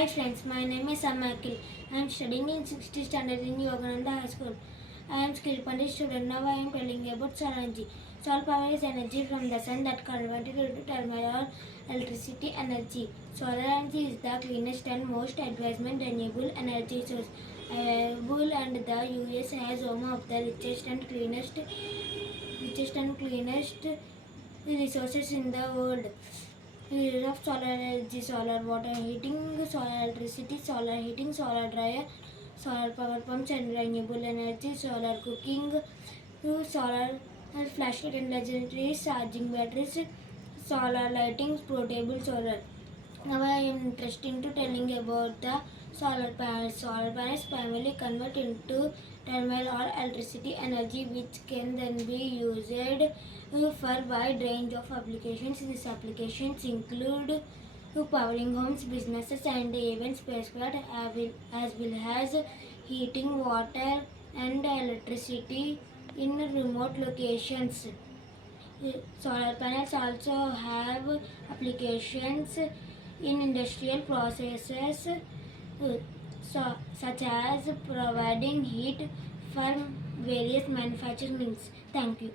Hi friends, my name is Akhil. I am studying in 6th standard in Yogananda High School. I am Skillpundit student. Now I am telling about solar energy. Solar power is energy from the sun that converted into thermal or electricity energy. Solar energy is the cleanest and most advanced renewable energy source available, and the US has one of the richest resources in the world. Use of solar energy: solar water heating, solar electricity, solar heating, solar dryer, solar power pumps and renewable energy, solar cooking, solar flashlight and legendaries, charging batteries, solar lighting, portable solar. Now I am interested to telling about the solar panels. Solar panels primarily convert into thermal or electricity energy, which can then be used for a wide range of applications. These applications include powering homes, businesses, and even spacecraft, as well as heating water and electricity in remote locations. Solar panels also have applications in industrial processes, such as providing heat for various manufacturing. Thank you.